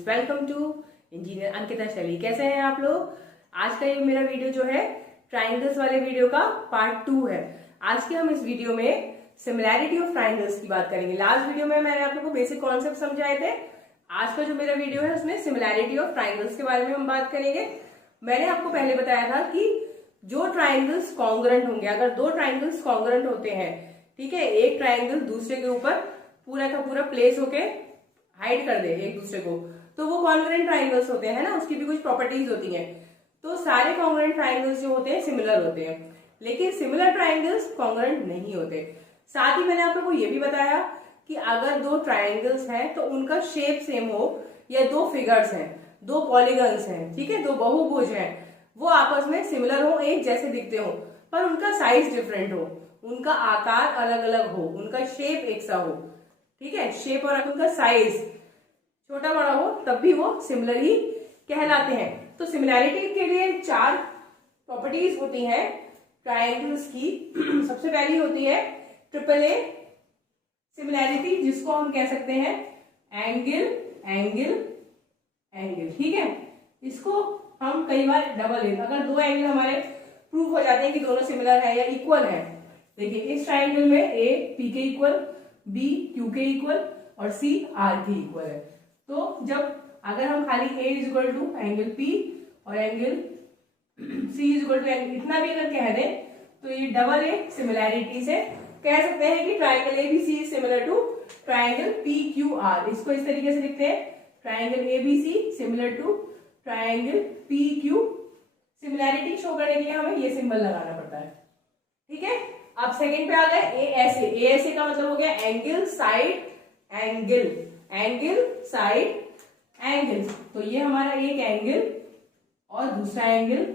Students, welcome to engineer Ankita Shaili. कैसे हैं आप लोग? आज का ये मेरा वीडियो जो है ट्राइंगल्स वाले वीडियो का पार्ट 2 है। आज के हम इस वीडियो में सिमिलैरिटी ऑफ ट्राइंगल्स की बात करेंगे। लास्ट वीडियो में मैंने आप लोगों को बेसिक कॉन्सेप्ट समझाए थे। आज का जो मेरा वीडियो है उसमें सिमिलैरिटी ऑफ ट्राइंगल्स के बारे में हम बात करेंगे। मैंने आपको पहले बताया था कि जो ट्राइंगल्स कॉन्ग्रुएंट होंगे, अगर दो ट्राइंगल्स कॉन्ग्रुएंट होते हैं, ठीक है, एक ट्राइंगल दूसरे के ऊपर पूरा का पूरा प्लेस होके हाइड कर दे एक दूसरे को, तो वो कॉन्ग्रुएंट ट्राइंगल्स होते हैं ना, उसकी भी कुछ प्रॉपर्टीज होती हैं। तो सारे कॉन्ग्रुएंट ट्राइंगल्स जो होते हैं सिमिलर होते हैं, लेकिन सिमिलर ट्राइंगल्स कॉन्ग्रुएंट नहीं होते। साथ ही मैंने आप लोगों को ये भी बताया कि अगर दो ट्राइंगल्स हैं तो उनका शेप सेम हो, या दो फिगर्स हैं, दो पॉलीगन्स हैं, ठीक है, दो बहुभुज हैं, वो आपस में सिमिलर हो, एक जैसे दिखते हो, पर उनका साइज डिफरेंट हो, उनका आकार अलग अलग हो, उनका शेप एक सा हो, ठीक है, शेप और उनका साइज छोटा बड़ा हो, तब भी वो सिमिलर ही कहलाते हैं। तो सिमिलैरिटी के लिए 4 प्रॉपर्टीज होती हैं ट्राइंगल्स की। सबसे पहली होती है ट्रिपल ए सिमिलैरिटी, जिसको हम कह सकते हैं एंगल एंगल एंगल, ठीक है। इसको हम कई बार डबल ए, अगर दो एंगल हमारे प्रूव हो जाते हैं कि दोनों सिमिलर है या इक्वल है। देखिए इस ट्राइंगल में ए पी के इक्वल, बी क्यू के इक्वल और सी आर के इक्वल है। तो जब अगर हम खाली A is equal to angle P और angle C is equal to angle इतना भी अगर कह दें, तो ये डबल ए सिमिलैरिटी से कह सकते हैं कि triangle ABC is similar to triangle P Q R. इसको इस तरीके से लिखते हैं, triangle ABC similar to triangle P Q. Similarity show करने के लिए हमें ये सिंबल लगाना पड़ता है, ठीक है। अब सेकंड पे आ गए एएसए। एएसए का मतलब हो गया angle side angle, angle side angle. तो ये हमारा एक एंगल और दूसरा एंगल,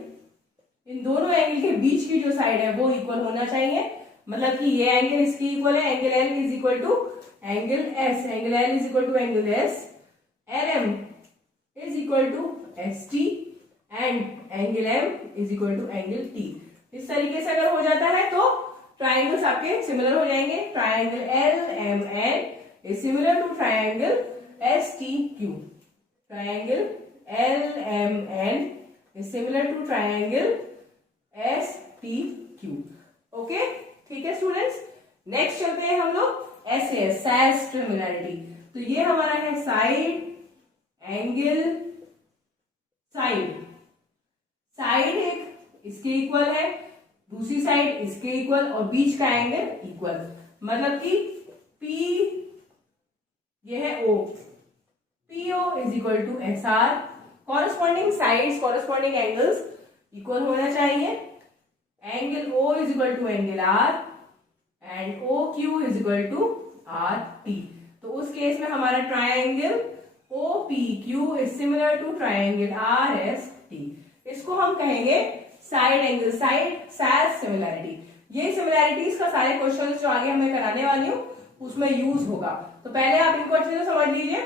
इन दोनों एंगल के बीच की जो साइड है वो इक्वल होना चाहिए। मतलब कि ये एंगल इसकी इक्वल है, angle L is equal to angle S, angle L is equal to angle S, L M is equal to S T and angle M is equal to angle T. इस तरीके से अगर हो जाता है तो ट्राइंगल्स आपके सिमिलर हो जाएंगे। Triangle L M N is similar to triangle S T Q, triangle L M N is similar to triangle S T Q. Okay, ठीक है स्टूडेंट्स। नेक्स्ट चलते हैं हम लोग एसएस, साइड सिमिलैरिटी। तो ये हमारा है साइड एंगल साइड, साइड एक इसके इक्वल है, दूसरी साइड इसके इक्वल और बीच का एंगल इक्वल। मतलब कि P ये है O, PO is equal to SR। Corresponding sides, corresponding angles equal होना चाहिए। Angle O is equal to angle R and OQ is equal to RT। तो उस केस में हमारा triangle OPQ is similar to triangle RST। इसको हम कहेंगे side angle side side similarity. ये सिमिलैरिटीज का सारे क्वेश्चन जो आगे मैं कराने वाली हूँ उसमें यूज होगा। तो पहले आप इनको अच्छे से समझ लीजिए,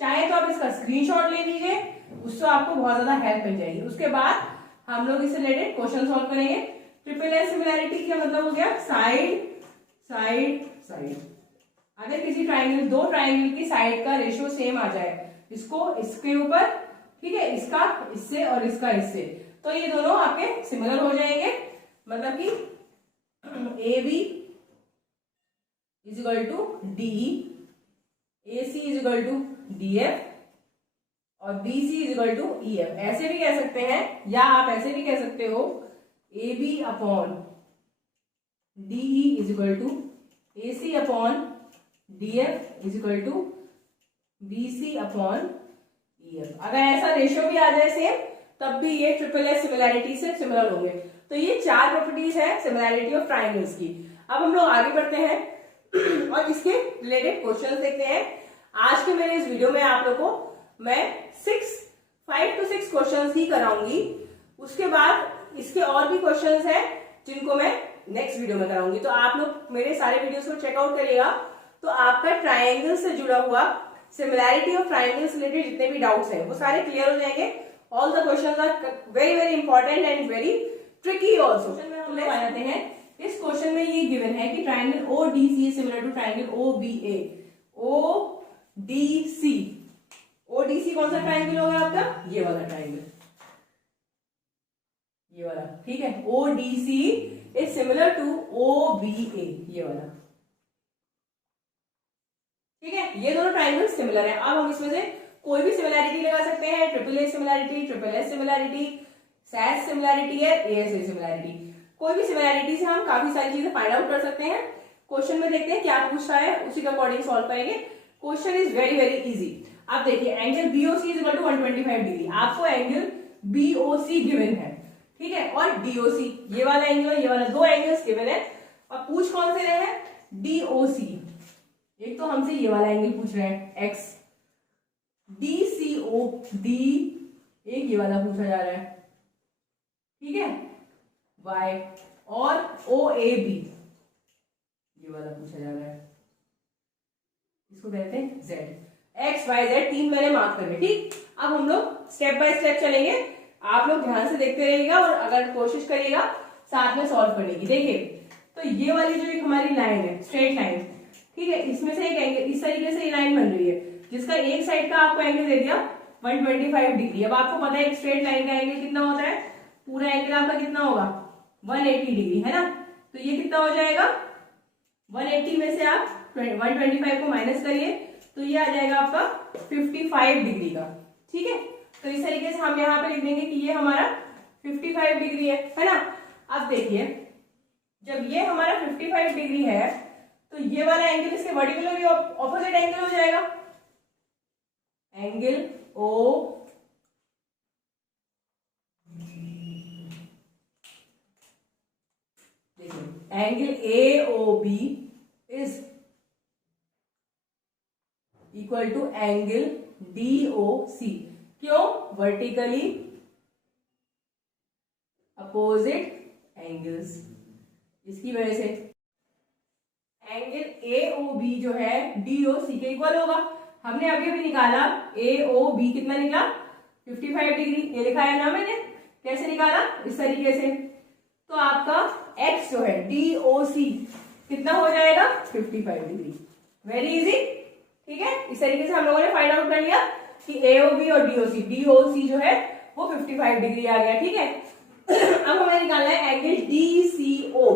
चाहे तो आप इसका स्क्रीनशॉट ले लीजिए, उससे आपको बहुत ज्यादा हेल्प मिल जाएगी। उसके बाद हम लोग इससे रिलेटेड क्वेश्चन सॉल्व करेंगे। ट्रिपल ए सिमिलैरिटी का मतलब हो गया साइड साइड साइड। अगर किसी ट्राइंगल, दो ट्राइंगल की साइड का रेशियो सेम आ जाए, इसको इसके ऊपर, ठीक है, इसका इससे और इसका इससे, तो ये दोनों आपके सिमिलर हो जाएंगे। मतलब कि A B is equal to D E, A C is equal to D F और B C is equal to E F. ऐसे भी कह सकते हैं, या आप ऐसे भी कह सकते हो A B upon D E is equal to A C upon D F is equal to B C upon E F. अगर ऐसा रेशियो भी आ जाए सेम, तब भी ये ट्रिपल ए सिमिलैरिटी से सिमिलर होंगे। तो ये 4 प्रॉपर्टीज है सिमिलैरिटी ऑफ ट्राइंगल्स की। अब हम लोग आगे बढ़ते हैं और इसके रिलेटेड क्वेश्चंस देखते हैं। आज के मेरे इस वीडियो में आप लोगों को मैं 5 to 6 क्वेश्चंस ही कराऊंगी। उसके बाद इसके और भी क्वेश्चंस हैं जिनको मैं नेक्स्ट वीडियो में कराऊंगी। तो आप लोग मेरे सारे वीडियोस को चेकआउट करिएगा, तो आपका ट्राइंगल से जुड़ा हुआ सिमिलैरिटी ऑफ ट्राइंगल से रिलेटेड जितने भी डाउट्स हैं वो सारे क्लियर हो जाएंगे। All the questions are very very important and very tricky also. हम लोग आ जाते हैं, इस क्वेश्चन में ये गिवन है कि triangle ODC is similar to triangle OBA। ODC ODC कौन सा ट्राइंगल होगा आपका? ये वाला ट्राइंगल, ये वाला, ठीक है। Odissi is similar to OBA, ये वाला, ठीक है। ये दोनों ट्राइंगल सिमिलर है। अब हम इसमें से कोई भी सिमिलैरिटी लगा सकते हैं, triple A similarity, triple S similarity, SAS similarity है, एएसए सिमिलैरिटी। कोई भी सिमिलैरिटी से हम काफी सारी चीजें फाइंड आउट कर सकते हैं। क्वेश्चन में देखते हैं क्या पूछ रहा है, उसी के अकॉर्डिंग सॉल्व करेंगे। Question is very very easy. आप देखिए angle BOC is equal to 125 degree. आपको एंगल बीओसी गिवन है, ठीक है, और डीओसी, ये वाला एंगल और ये वाला, दो एंगल्स गिवन है। और पूछ कौन से रहे हैं? डीओसी। एक तो हमसे ये वाला एंगल पूछ रहे हैं एक्स, डीसीओ डी, एक ये वाला पूछा जा रहा है, ठीक है, वाई, और ओएबी ये वाला पूछा जा रहा है, इसको कहते हैं जेड। एक्स वाई जेड तीन मैंने मार्क कर लिया, ठीक। अब हम लोग स्टेप बाय स्टेप चलेंगे, आप लोग ध्यान से देखते रहिएगा और अगर कोशिश करिएगा साथ में सॉल्व करने की। देखिए तो ये वाली जो एक हमारी लाइन है, स्ट्रेट लाइन, ठीक है, इसमें से एक एंगल इस तरीके से ये लाइन बन रही है, जिसका एक साइड का आपको एंगल दे दिया 125 डिग्री। अब आपको पता है एक स्ट्रेट लाइन का एंगल कितना होता है, पूरा एंगल आपका कितना होगा? 180 डिग्री, है ना। तो ये कितना हो जाएगा? 180 में से आप 125 को माइनस करिए तो ये आ जाएगा आपका 55 डिग्री का, ठीक है। तो इस तरीके से हम यहाँ पे लिख देंगे कि ये हमारा 55 डिग्री है ना। अब देखिए जब ये हमारा 55 डिग्री है तो ये वाला एंगल इसके वर्टिकली ऑपोजिट एंगल हो जाएगा, angle O angle AOB is equal to angle DOC। क्यों? वर्टिकली अपोजिट एंगल्स, इसकी वजह से एंगल AOB जो है DOC के इक्वल होगा। हमने अभी अभी निकाला AOB कितना निकला? 55 डिग्री, ये लिखा है ना मैंने। कैसे निकाला? इस तरीके से। तो आपका x जो है DOC कितना हो जाएगा? 55 डिग्री। वेरी इजी, ठीक है। इस तरीके से हम लोगों ने फाइंड आउट कर लिया कि AOB और DOC जो है वो 55 डिग्री आ गया, ठीक है। अब हमें निकालना है एंगल DCO।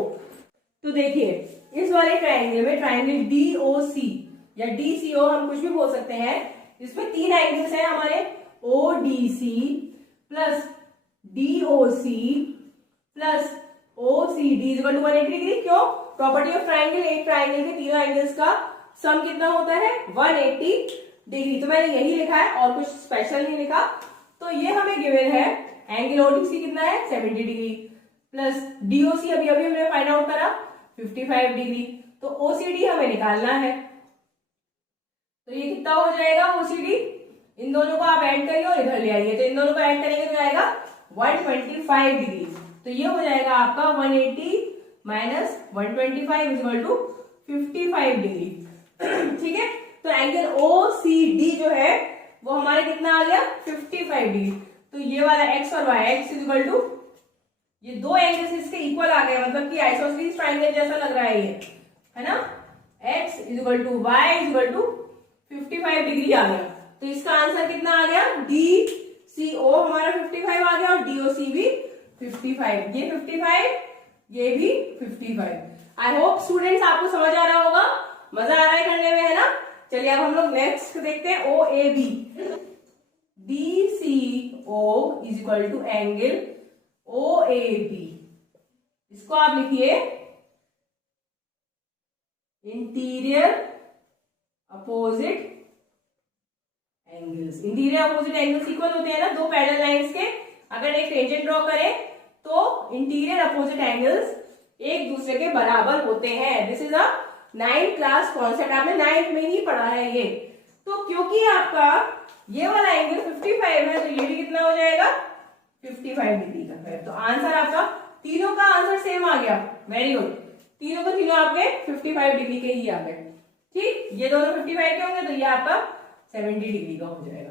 तो देखिए इस वाले ट्राइंगल में ट्राइंगल DOC या DCO हम कुछ भी बोल सकते हैं, इसमें तीन एंगल्स हैं हमारे, ODC plus DOC plus OCD equal to 180 degree. क्यों? प्रॉपर्टी ऑफ ट्राइंगल, एक ट्राइंगल के तीनों एंगल्स का सम कितना होता है? 180 डिग्री। तो मैंने यही लिखा है और कुछ स्पेशल नहीं लिखा। तो ये हमें गिवन है एंगल ODC कितना है? 70 डिग्री प्लस DOC अभी अभी हमने फाइंड आउट करा 55 डिग्री। तो OCD हमें निकालना है। तो ये कितना हो जाएगा OCD? इन दोनों को आप ऐड करिए और इधर ले आइए, तो इन दोनों को ऐड करेंगे तो आएगा 125 डिग्री। तो ये हो जाएगा आपका 180 माइनस 125 इक्वल टू 55 डिग्री, ठीक है। तो एंगल OCD जो है वो हमारे कितना आ गया? 55 डिग्री। तो ये वाला x और y, x इक्वल टू, ये दो एंगल्स इसके इक्वल आ गए, मतलब कि आइसोसेलेस ट्राइंगल जैसा लग रहा है ये, है ना। x equal to y equal to 55 degree आ गया। तो इसका आंसर कितना आ गया? DCO हमारा 55 आ गया और DOC भी 55, ये 55, ये भी 55। आई होप स्टूडेंट्स आपको समझ आ रहा होगा, मजा आ रहा है करने में, है ना। चलिए अब हम लोग नेक्स्ट देखते हैं OAB। DCO is equal to angle OAB। इसको आप लिखिए interior opposite angles. Interior opposite angles equal होते हैं ना दो पैरेलल लाइंस के। अगर एक टेंजेंट ड्रॉ करें तो इंटीरियर अपोजिट एंगल्स एक दूसरे के बराबर होते हैं। This is a 9th class concept, आपने 9th में ही पढ़ा है ये। तो क्योंकि आपका ये वाला एंगल 55 है तो ये भी कितना हो जाएगा? 55 डिग्री का है। तो आंसर आपका, तीनों का आंसर सेम आ गया। वेरी गुड, तीनों को तीनों आपके 55 डिग्री के ही आ गए, ठीक। ये दोनों 55 के होंगे तो ये आपका 70 डिग्री का हो जाएगा,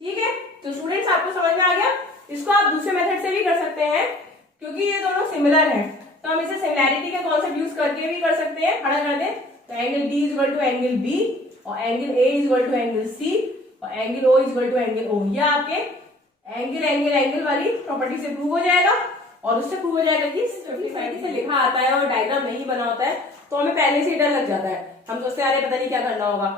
ठीक है। तो स्टूडेंट्स आपको समझ में आ गया। इसको आप दूसरे मेथड से भी कर सकते हैं, क्योंकि ये दोनों सिमिलर हैं तो हम इसे सिमिलैरिटी के कॉन्सेप्ट यूज करके भी कर सकते हैं। खड़ा कर दें तो angle D equal to angle B और angle A equal to angle C और angle O equal to angle O, ये आपके एंगल एंगल एंगल वाली प्रॉपर्टी से प्रूव हो जाएगा। और उससे प्रूव हो जाएगा कि 55 से लिखा आता है और डायग्राम नहीं बना होता है तो हमें पहले से ही डर लग जाता है, हम सोचते हैं अरे पता नहीं क्या करना होगा।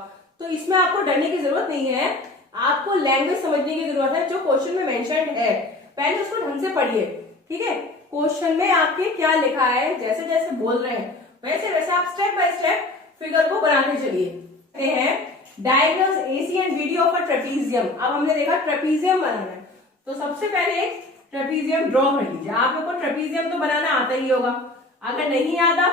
तो इसमें आपको डरने की जरूरत नहीं है, आपको लैंग्वेज समझने की जरूरत है। जो क्वेश्चन में मेंशन है पहले उसको ढंग से पढ़िए, ठीक है। क्वेश्चन में आपके क्या लिखा है, जैसे जैसे बोल रहे हैं वैसे वैसे आप स्टेप बाय स्टेप फिगर को बनाते चलिए। Diagonals AC and BD of a trapezium. अब हमने देखा ट्रेपीजियम बनाना है, तो सबसे पहले एक ट्रेपीजियम ड्रॉ कर लीजिए। आप लोग को ट्रेपीजियम तो बनाना आता ही होगा, अगर नहीं आता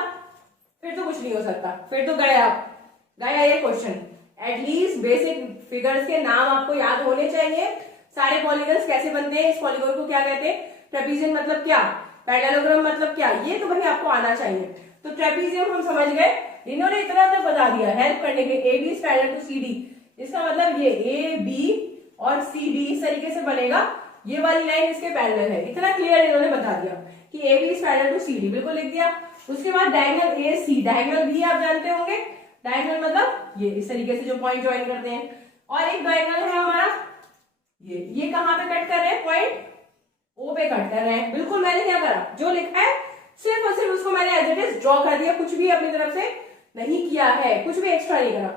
फिर तो कुछ नहीं हो सकता, फिर तो गया ये क्वेश्चन। एटलीस्ट बेसिक फिगर्स के नाम आपको याद होने चाहिए। सारे पॉलीगन्स कैसे बनते हैं, इस पॉलीगन को क्या कहते हैं, ट्रेपीजियम मतलब क्या, पैरेललोग्राम मतलब क्या, ये तो भाई आपको आना चाहिए। तो ट्रेपीजियम हम समझ गए, इन्होंने इतना तक बता दिया हेल्प करने के, AB is parallel to CD। इसका मतलब ये AB और CD इस तरीके से बनेगा, ये वाली लाइन इसके पैरेलल है, इतना क्लियर इन्होंने बता दिया कि AB is parallel to CD, बिल्कुल लिख दिया। उसके बाद डायगोनल AC, डायगोनल भी आप जानते होंगे, डायगोनल मतलब ये इस तरीके से जो पॉइंट ज्वाइन करते हैं। और एक डायगोनल है हमारा ये कहां पे कट कर रहे हैं, पॉइंट O पे कट कर रहे हैं। बिल्कुल मैंने क्या करा, जो लिखा है सिर्फ और सिर्फ उसको मैंने एज इट इज ड्रॉ कर दिया, कुछ भी अपनी तरफ से नहीं किया है, कुछ भी एक्स्ट्रा नहीं करा।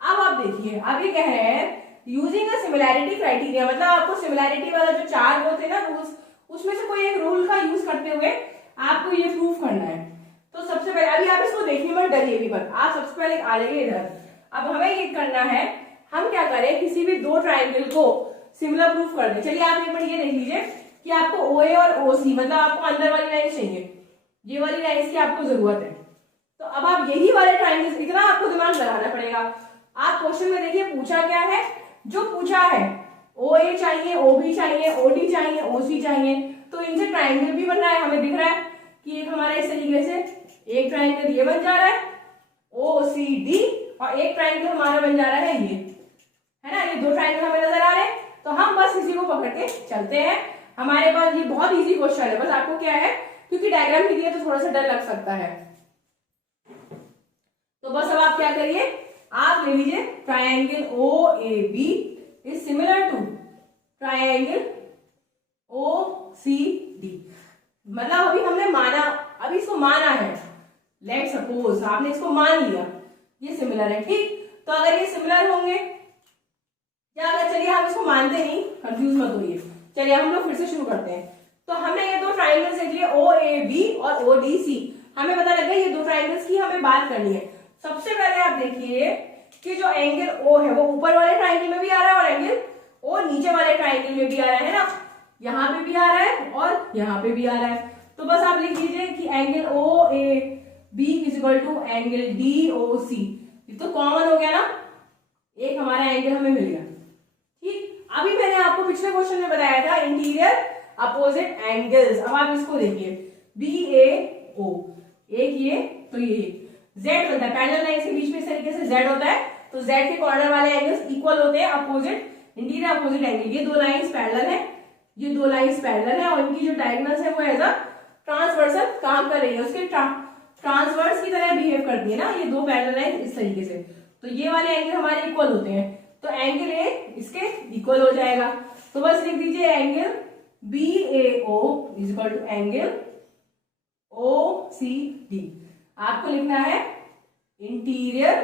अब आप देखिए आगे क्या है, यूजिंग अ सिमिलैरिटी क्राइटेरिया, मतलब आपको सिमिलैरिटी वाला जो 4 होते हैं ना रूल्स, उसमें से कोई एक रूल का यूज करते हुए आपको ये प्रूव करना है। तो सबसे पहले अभी आप इसको देखिए मत, डरिए भी मत, आप सबसे पहले आ जाइए इधर। अब हमें ये करना है, हम क्या करें, किसी भी दो ट्राइंगल को सिमिलर प्रूफ कर दे। चलिए आप एक बार ये देख लीजिए कि आपको OA और OC, मतलब आपको अंदर वाली लाइन चाहिए, ये वाली लाइन की आपको जरूरत है। तो अब आप यही वाले ट्राइंगल्स, इतना आपको दिमाग लगाना पड़ेगा। आप क्वेश्चन में देखिए पूछा क्या है, जो पूछा है OA चाहिए, OB चाहिए, OD चाहिए, OC चाहिए, तो इनसे ट्राइंगल भी बन रहा है, हमें दिख रहा है कि एक हमारा इस तरीके से एक ट्राइंगल ये बन जा रहा है OCD, और एक ट्राइंगल हमारा बन जा रहा है ये, है ना, ये दो ट्राइंगल हमें नजर आ रहे हैं। तो हम बस इसी को पकड़ के चलते हैं, हमारे पास ये बहुत इजी क्वेश्चन है। बस आपको क्या है, क्योंकि डायग्राम भी दिया तो थोड़ा सा डर लग सकता है, तो बस अब आप क्या करिए, आप ले लीजिए triangle OAB is similar to triangle OCD। मतलब अभी हमने माना, अभी इसको माना है, लेट सपोज आपने इसको मान लिया ये सिमिलर है, ठीक। तो अगर ये सिमिलर होंगे क्या, अगर चलिए आप इसको मानते नहीं, कंफ्यूज मत होइए, चलिए हम लोग फिर से शुरू करते हैं। तो हमने ये दो ट्राइंगल्स देख लिए OAB और ODC, हमें पता लग गया ये दो ट्राइंगल्स की हमें बात करनी है। सबसे पहले आप देखिए कि जो एंगल O है वो ऊपर वाले ट्राइंगल में भी आ रहा है और एंगल O नीचे वाले ट्राइंगल में भी आ रहा है ना, यहाँ पे भी आ रहा है और यहाँ पे भी आ रहा है। तो बस आप लिख लीजिए कि angle OAB is equal to angle DOC, ये तो कॉमन हो गया ना, एक हमारा एंगल हमें मिल गया, ठीक। अभी मैंने आपको पिछले क्वेश्चन में बताया था इंटीरियर अपोजिट एंगल्स। अब आप इसको देखिए BAO, एक ये तो ये Z बनता है, पैरेलल लाइन के बीच में इस तरीके से Z होता है, तो Z के कॉर्नर वाले एंगल्स इक्वल होते हैं, अपोजिट, इंटीरियर अपोजिट एंगल। ये दो लाइंस पैरेलल है, ये दो लाइंस पैरेलल है, और इनकी जो डायगोनल्स है वो एज अ ट्रांसवर्सल काम कर रही है, उसके ट्रांसवर्स की तरह बिहेव करती है ना ये दो पैरेलल लाइन इस तरीके से। तो ये वाले एंगल हमारे इक्वल होते हैं, तो एंगल A इसके इक्वल हो जाएगा। तो बस लिख दीजिए angle BAO is equal to angle OCD। आपको लिखना है इंटीरियर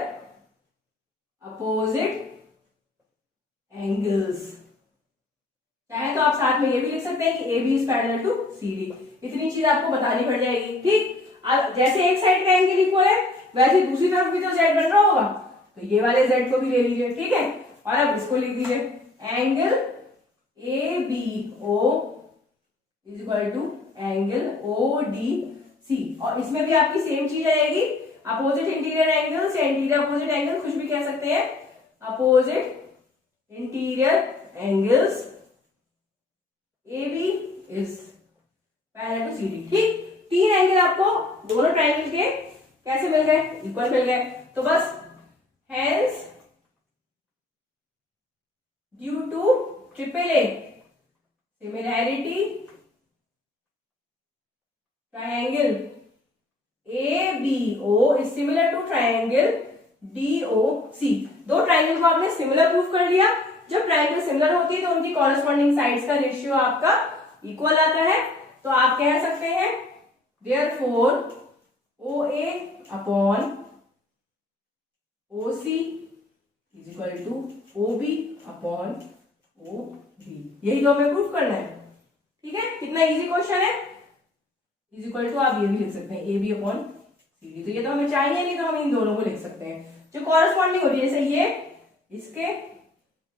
अपोजिट एंगल्स, चाहे तो आप साथ में ये भी लिख सकते हैं कि AB is parallel to CD। इतनी चीज आपको बतानी पड़ जाएगी, ठीक। अब जैसे एक साइड का एंगल इक्वल है वैसे दूसरी तरफ भी तो Z बन रहा होगा, तो ये वाले Z को भी ले लीजिए, ठीक है। और अब इसको लिख दीजिए angle ABO is equal to angle ODC, और इसमें भी आपकी सेम चीज आएगी, अपोजिट इंटीरियर एंगल्स या इंटीरियर अपोजिट एंगल, कुछ भी कह सकते हैं, opposite interior angles AB is parallel to CD, ठीक। तीन एंगल आपको दोनों ट्राइंगल के कैसे मिल गए, इक्वल मिल गए। तो बस hence due to AAA similarity triangle ABO is similar to triangle DOC। दो ट्राइंगल को आपने सिमिलर प्रूफ कर लिया, जब ट्राइंगल सिमिलर होती है तो उनकी कॉरेस्पॉन्डिंग साइड्स का रेशियो आपका इक्वल आता है। तो आप कह सकते हैं देयरफॉर OA अपॉन OC is equal to OB अपॉन OB। यही तो हमें प्रूफ करना है। ठीक है, कितना इजी क्वेश्चन है। इज इक्वल टू आप ये भी लिख सकते हैं AB अपॉन CD। तो ये तो हमें चाहिए नहीं, तो हम इन दोनों को लिख सकते हैं जो कॉरेस्पॉन्डिंग होती है, जैसे ये इसके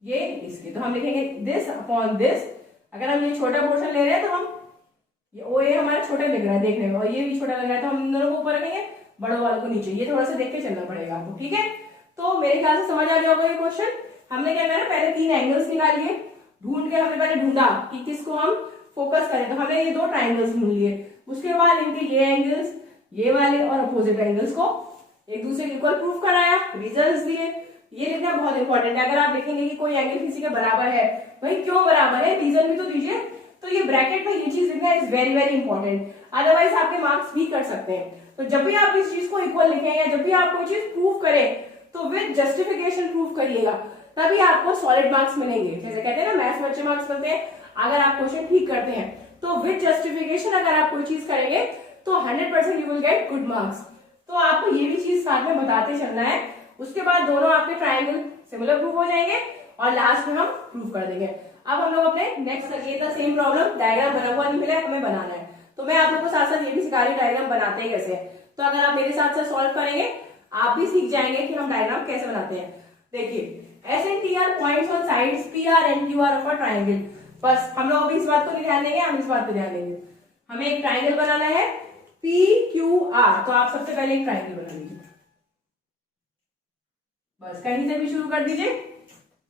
ये इसके, तो हम लिखेंगे दिस अपॉन दिस। अगर हम ये छोटा पोर्शन ले रहे हैं तो हम ये OA हमारा छोटा लग रहा है देखने में, और ये भी छोटा लग रहा है, तो हम इन दोनों को ऊपर रखेंगे, बड़ों वालों को नीचे। ये थोड़ा सा देख के चलना पड़ेगा आपको। ठीक है, तो मेरे ख्याल से समझ आ गया होगा ये क्वेश्चन। हमने क्या करा, पहले 3 एंगल्स निकालिए, ढूंढ के हमने पहले ढूंढा कि किसको हम फोकस करें। तो हमने ये 2 ट्राइंगल्स ढूंढ लिए, उसके बाद इनके ये एंगल्स, ये वाले और अपोजिट एंगल्स को एक दूसरे के इक्वल प्रूफ कराया, रिजल्ट्स दिए। ये लिखना बहुत इंपॉर्टेंट है। अगर आप देखेंगे कि कोई एंगल किसी के बराबर है, भाई क्यों बराबर है, रीजन भी तो दीजिए। तो ये ब्रैकेट में ये चीज लिखना is very very important, otherwise आपके मार्क्स भी कर सकते हैं। तो जब भी आप इस चीज को इक्वल लिखें या जब भी आप कोई चीज प्रूव करें तो विद जस्टिफिकेशन प्रूव करिएगा, तभी आपको सॉलिड मार्क्स मिलेंगे। जैसे कहते हैं ना मैथ्स में अच्छे मार्क्स मिलते हैं अगर आप क्वेश्चन ठीक करते हैं। तो विद जस्टिफिकेशन अगर आप कोई चीज करेंगे तो 100% you will get good marks. तो आपको ये भी चीज साथ में बताते चलना है। उसके बाद दोनों आपके ट्राइंगल सिमिलर प्रूफ हो जाएंगे और लास्ट में हम प्रूव कर देंगे। अब हम लोग अपने नेक्स्ट लगे था सेम प्रॉब्लम, डायग्राम बना हुआ नहीं मिला, हमें बनाना है। तो मैं आप लोग को साथ साथ ये भी सिखा रही हूँ डायग्राम बनाते हैं कैसे। तो अगर आप मेरे साथ साथ सॉल्व करेंगे आप भी सीख जाएंगे कि हम डायग्राम कैसे बनाते हैं। देखिए S and T are points on sides PR and QR of a triangle। बस हम लोग अभी इस बात को नहीं ध्यान देंगे, हम इस बात पे ध्यान देंगे। हमें एक ट्राइंगल बनाना है PQR। तो आप सबसे पहले एक ट्राइंगल बना लीजिए, बस कहीं से भी शुरू कर दीजिए।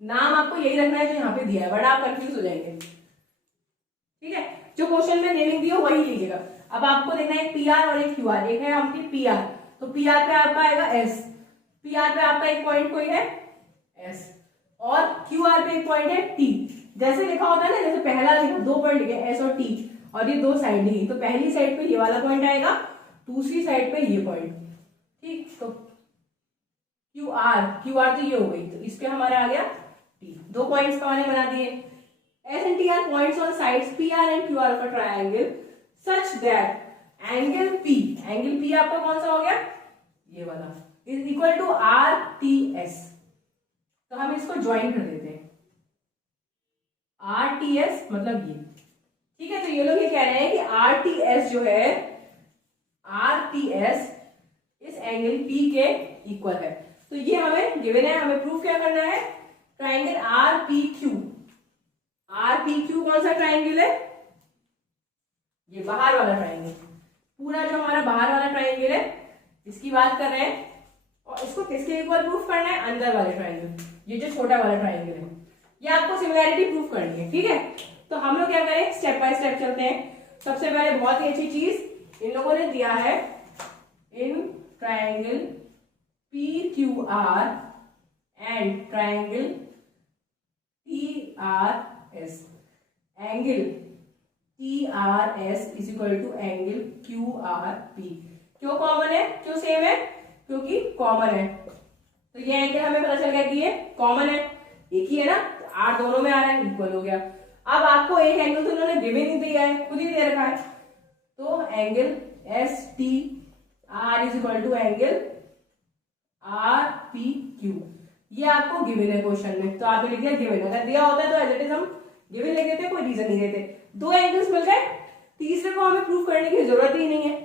नाम आपको यही रखना है जो यहाँ पे दिया है, वरना आप कंफ्यूज हो जाएंगे। ठीक है, जो क्वेश्चन में नेमिंग दी हो वही लीजिएगा। अब आपको देखना है एक PR और एक QR। एक है आपकी PR, तो PR पे आपका आएगा S, PR पे आपका एक पॉइंट कोई है S, और QR पे एक पॉइंट है T। जैसे लिखा होता है ना, जैसे पहला लिखा 2 पॉइंट लिखे S और T, और ये 2 साइड लिखी, तो पहली साइड पे ये वाला पॉइंट आएगा, दूसरी साइड पे ये पॉइंट। ठीक, तो QR तो ये हो गई, तो इस पे हमारा आ गया T। 2 पॉइंट्स का मैंने बना दिए। S and T are points on sides PR and QR of a triangle such that angle P आपका कौन सा हो गया, ये वाला, is equal to RTS। तो हम इसको ज्वाइन कर देते हैं, RTS मतलब ये। ठीक है, तो ये लोग ये कह रहे हैं कि RTS जो है, RTS इस एंगल P के इक्वल है। तो ये हमें गिवन है, हमें प्रूफ क्या करना है, ट्राइंगल RPQ कौन सा ट्राइंगल है, ये बाहर वाला ट्राइंगल, पूरा जो हमारा बाहर वाला ट्राइंगल है इसकी बात कर रहे हैं। और इसको किसके इक्वल प्रूफ करना है, अंदर वाले ट्राइंगल, ये जो छोटा वाला ट्राइंगल है, ये आपको सिमिलैरिटी प्रूफ करनी है। ठीक है, तो हम लोग क्या करें, स्टेप बाय स्टेप चलते हैं। सबसे पहले बहुत ही अच्छी चीज इन लोगों ने दिया है, in triangle PQR and triangle TRS, angle TRS is equal to angle QRP। क्यों कॉमन है, क्यों सेम है, क्योंकि कॉमन है। तो ये एंगल हमें पता चल गया कि ये कॉमन है, एक ही है ना, R दोनों में आ रहा है, इक्वल हो गया। अब आपको एक एंगल तो उन्होंने गिवन नहीं दिया है, खुद ही दे रखा है। तो angle STR is equal to angle RPQ, ये आपको गिवन है क्वेश्चन में, तो आपने लिख दिया गिवन। अगर दिया होता है तो एज इट इज हम गिवन लिख देते, कोई रीजन नहीं देते। 2 एंगल्स मिल गए, तीसरे को हमें प्रूफ करने की जरूरत ही नहीं है,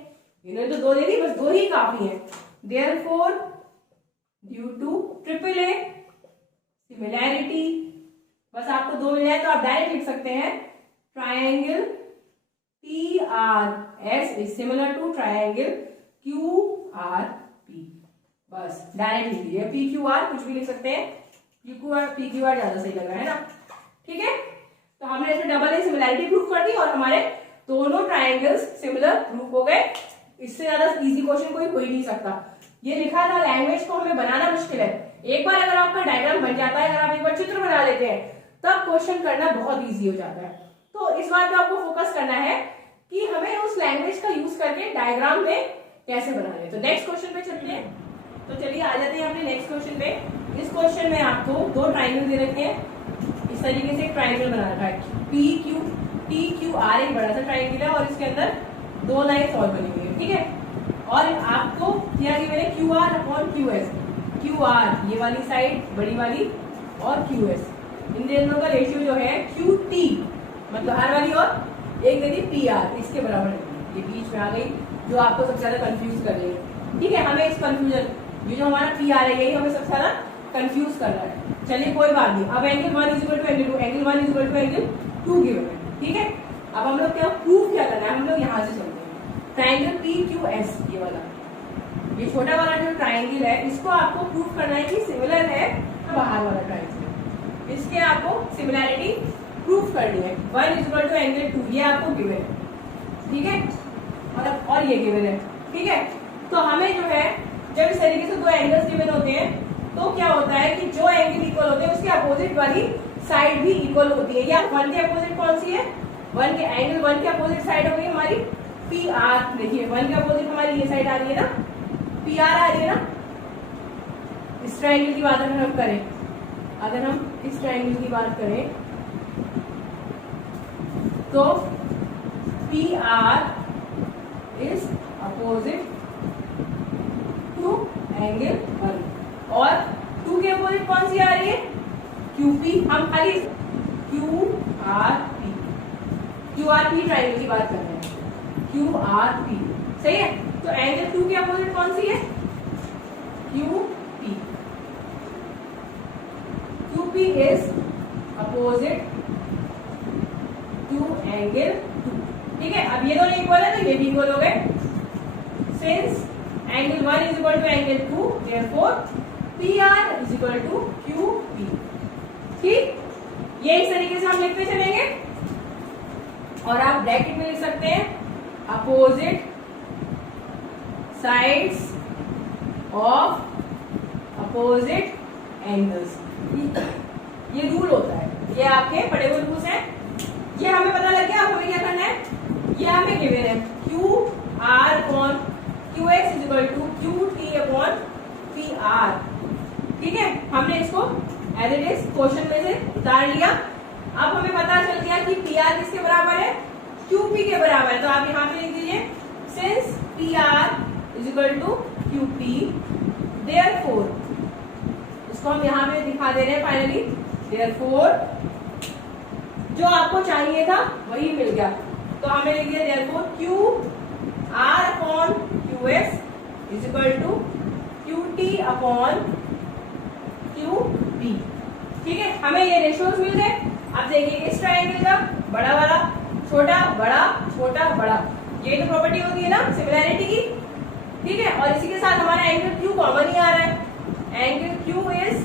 इन्होंने तो 2 दे दी, बस 2 ही काफी है। Therefore due to AAA similarity, बस आपको 2 मिल जाए तो आप डायरेक्ट लिख सकते हैं, triangle TRS is similar to triangle QRP। बस डायरेक्ट लिख लीजिए, PQR कुछ भी लिख सकते हैं, PQR ज्यादा सही लग रहा है ना। ठीक है, तो हमने इसमें डबल सिमिलैरिटी प्रूफ कर दी और हमारे दोनों ट्राइंगल्स सिमिलर प्रूफ हो गए। इससे ज्यादा इजी क्वेश्चन कोई हो ही नहीं सकता। ये लिखा था, लैंग्वेज को हमें बनाना मुश्किल है, एक बार अगर आपका डायग्राम बन जाता है, अगर आप एक बार चित्र बना लेते हैं, तब क्वेश्चन करना बहुत इजी हो जाता है। तो इस बात पे आपको फोकस करना है कि हमें उस लैंग्वेज का यूज करके डायग्राम में कैसे बनाना है। तो नेक्स्ट क्वेश्चन पे चलते हैं। तो चलिए आ जाते हैं अपने नेक्स्ट क्वेश्चन पे। इस क्वेश्चन में आपको 2 ट्राइंगल दे रखे हैं, तरीके से एक ट्राइंगल बना रखा है। P Q T Q R एक बड़ा सा ट्राइंगल है और इसके अंदर दो लाइन्स और बनी हुई है, ठीक है। और आपको दिया गया मैंने Q R upon Q S, Q R ये वाली साइड बड़ी वाली और क्यू एस, इन दोनों का रेशियो जो है क्यू टी मतलब हर वाली और एक गति पी आर इसके बराबर है। ये बीच में आ गई जो आपको सबसे ज्यादा कंफ्यूज कर रही है, ठीक है। हमें इस कंफ्यूजन ये जो हमारा पी आर है यही हमें सबसे ज्यादा कंफ्यूज कर रहा है। चलिए कोई बात नहीं। अब angle 1 is equal to angle 2, angle 1 is equal to angle 2 given है, ठीक है। अब हम लोग क्या प्रूफ क्या करना है, हम लोग यहाँ से चलते हैं। ट्राइंगल पी क्यू एस ये वाला, ये छोटा वाला जो ट्राइंगल है इसको आपको प्रूफ करना है कि सिमिलर है बाहर वाला ट्राइंगल, इसके आपको सिमिलैरिटी प्रूफ करनी है। 1 इज इक्वल टू एंगल 2 ये आपको गिवन है, ठीक है, और ये गिवन है, ठीक है। तो हमें जो है जब इस तरीके से दो एंगल्स गिवन होते हैं तो क्या होता है कि जो एंगल इक्वल होते हैं उसके अपोजिट वाली साइड भी इक्वल होती है। या 1 के अपोजिट कौन सी है, 1 के एंगल 1 के अपोजिट साइड हो गई हमारी पी आर। देखिए 1 के अपोजिट हमारी ये साइड आ रही है ना, पी आर आ रही है ना। इस ट्राइंगल की बात अगर हम करें, अगर हम इस ट्राइंगल की बात करें तो P R is opposite to angle 1 और 2 के अपोजिट कौन सी आ रही है क्यूपी। हम खाली क्यू आर पी ट्राइंगल की बात कर रहे हैं, क्यू आर पी, सही है। तो एंगल 2 के अपोजिट कौन सी है Q P, Q P is opposite to angle 2, ठीक है। अब ये दोनों इक्वल है तो ये भी इक्वल हो गए। Since angle 1 is equal to angle 2 therefore P R is equal to Q P, ठीक। ये इस तरीके से हम लिखते चलेंगे और आप ब्रैकेट में लिख सकते हैं opposite sides of opposite angles. ये रूल होता है, ये आपके पढ़े हुए रूल्स हैं। ये हमें पता लग गया। अब हमें क्या करना है, ये हमें गिवन है Q R upon Q S is equal to Q T upon P R, ठीक है। हमने इसको एज इट इज क्वेश्चन में से उतार लिया। अब हमें पता चल गया कि पी आर किसके बराबर है, क्यू पी के बराबर है। तो आप यहाँ पे लिख दीजिए since P R is equal to Q P therefore, इसको हम यहाँ पे दिखा दे रहे हैं फाइनली, देयरफॉर जो आपको चाहिए था वही मिल गया। तो हमें लिख दिया therefore Q R upon Q S is equal to Q T upon Q P, ठीक है। हमें ये रेशियोज मिल गए। अब देखिए इस ट्राइंगल का बड़ा वाला छोटा बड़ा छोटा बड़ा, ये तो प्रॉपर्टी होती है ना सिमिलैरिटी की, ठीक है। और इसी के साथ हमारा एंगल क्यू कॉमन ही आ रहा है। Angle Q is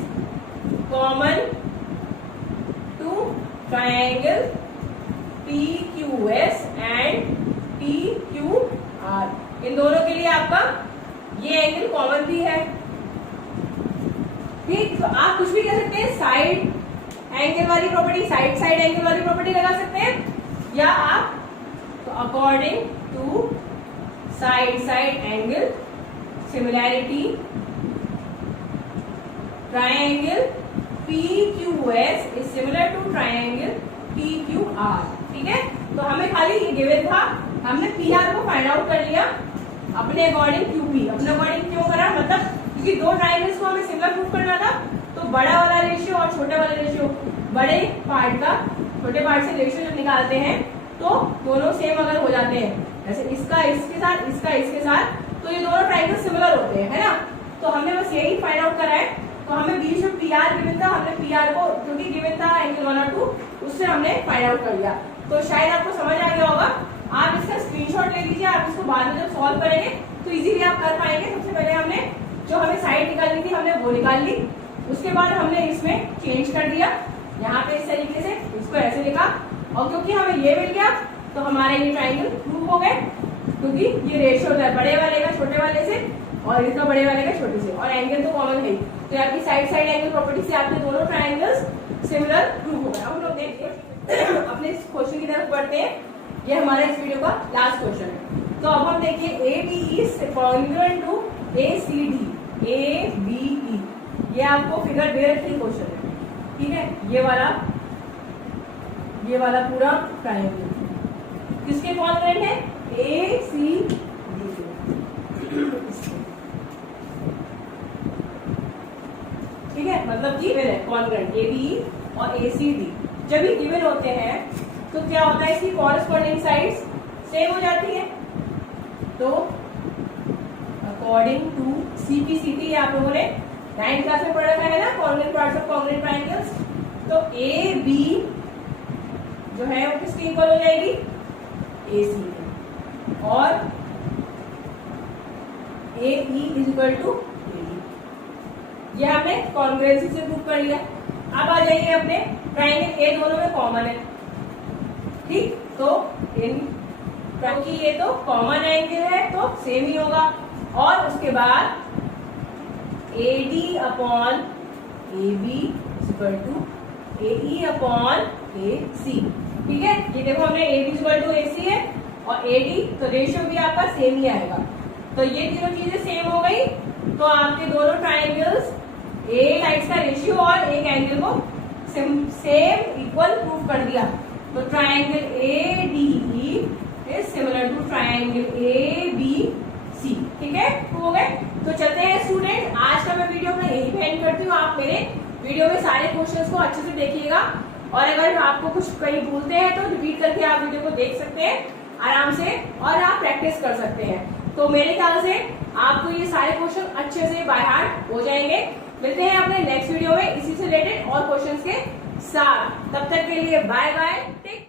common to triangle P Q S and P Q R. इन दोनों के लिए आपका ये एंगल कॉमन भी है, ठीक। तो आप कुछ भी कह सकते हैं, साइड एंगल वाली प्रॉपर्टी, साइड साइड एंगल वाली प्रॉपर्टी लगा सकते हैं, या आप तो according to side side angle similarity triangle P Q S is similar to triangle P Q R, ठीक है। तो हमें खाली ये गिवन था, हमने पी आर को फाइंड आउट कर लिया अपने अकॉर्डिंग क्यू पी। अपने अकॉर्डिंग क्यों करा, मतलब क्योंकि दो ट्राइंगल्स को हमें सिमिलर प्रूफ करना था, तो बड़ा वाला रेशियो और छोटे वाला रेशियो, बड़े पार्ट का छोटे पार्ट से रेशियो जब निकालते हैं तो दोनों सेम अगर हो जाते हैं, जैसे इसका इसके साथ इसका इसके साथ, तो ये दोनों ट्राइंगल सिमिलर होते हैं, है ना। तो हमने बस यही फाइंड आउट करा है। तो हमें बीच में पी आर गिवन था, हमने पी आर को क्योंकि गिवन था एंगल 1 और 2 उससे हमने फाइंड आउट कर लिया। तो शायद आपको समझ आ गया होगा। आप इसका स्क्रीनशॉट ले लीजिए, आप इसको बाद में जब सॉल्व करेंगे तो इजीली आप कर पाएंगे। सबसे पहले हमने जो हमें साइड निकालनी थी हमने वो निकाल ली, उसके बाद हमने इसमें चेंज कर दिया, यहाँ पे इस तरीके से इसको ऐसे लिखा, और क्योंकि हमें ये मिल गया तो हमारे ये ट्राइंगल प्रूव हो गए, क्योंकि ये रेशियो होता है बड़े वाले का छोटे वाले से और इसका बड़े वाले का छोटे से, और एंगल तो कॉमन है। तो आपकी साइड साइड एंगल प्रॉपर्टी से आपके दोनों ट्राइंगल्स सिमिलर प्रूव हो गए। अब हम लोग देखिए अपने इस क्वेश्चन की तरफ बढ़ते हैं। ये हमारा इस वीडियो का लास्ट क्वेश्चन है। तो अब हम देखिए A B is congruent to A C D, A B E, ये आपको फिगर डायरेक्टली क्वेश्चन है, ठीक है। ये वाला ये वाला पूरा ट्राइंगल किसके कॉन्ग्रुएंट है? ए सी डी के। ठीक है, मतलब कि कॉन्ग्रुएंट ए बी और ए सी डी जब भी गिवन होते हैं तो क्या होता है, इसकी कॉरेस्पॉन्डिंग साइड्स सेम हो जाती है। तो अकॉर्डिंग टू CPCT आप लोगों ने 9th क्लास में पढ़ रखा है ना, congruent parts of congruent triangles. तो ए बी जो है वो किसकी इक्वल हो जाएगी? ए सी के। और A E is equal to A D. ये हमने कॉन्ग्रुएंसी से प्रूव कर लिया। अब आ जाइए अपने ट्राइंगल ए दोनों में कॉमन है, ठीक। तो क्योंकि ये तो कॉमन एंगल है तो सेम ही होगा। और उसके बाद A D upon A B equal to A E upon A C. ठीक है, ये देखो हमने A B equal to A C है और ए डी, तो रेशियो भी आपका सेम ही आएगा। तो ये तीनों चीजें सेम हो गई, तो आपके दोनों ट्राइंगल्स ए साइड्स का रेशियो और एक एंगल को सेम इक्वल प्रूव कर दिया। तो triangle A D E is similar to triangle A B C. ठीक है, हो गए। तो चलते हैं स्टूडेंट, आज का मैं वीडियो अपना यही पे एंड करती हूँ। आप मेरे वीडियो में सारे क्वेश्चंस को अच्छे से देखिएगा और अगर आपको कुछ कहीं भूलते हैं तो रिपीट करके आप वीडियो को देख सकते हैं आराम से और आप प्रैक्टिस कर सकते हैं। तो मेरे ख्याल से आपको ये सारे क्वेश्चन अच्छे से बाय हार्ट हो जाएंगे। मिलते हैं अपने नेक्स्ट वीडियो में इसी से रिलेटेड और क्वेश्चंस के साथ। तब तक के लिए बाय बाय, टेक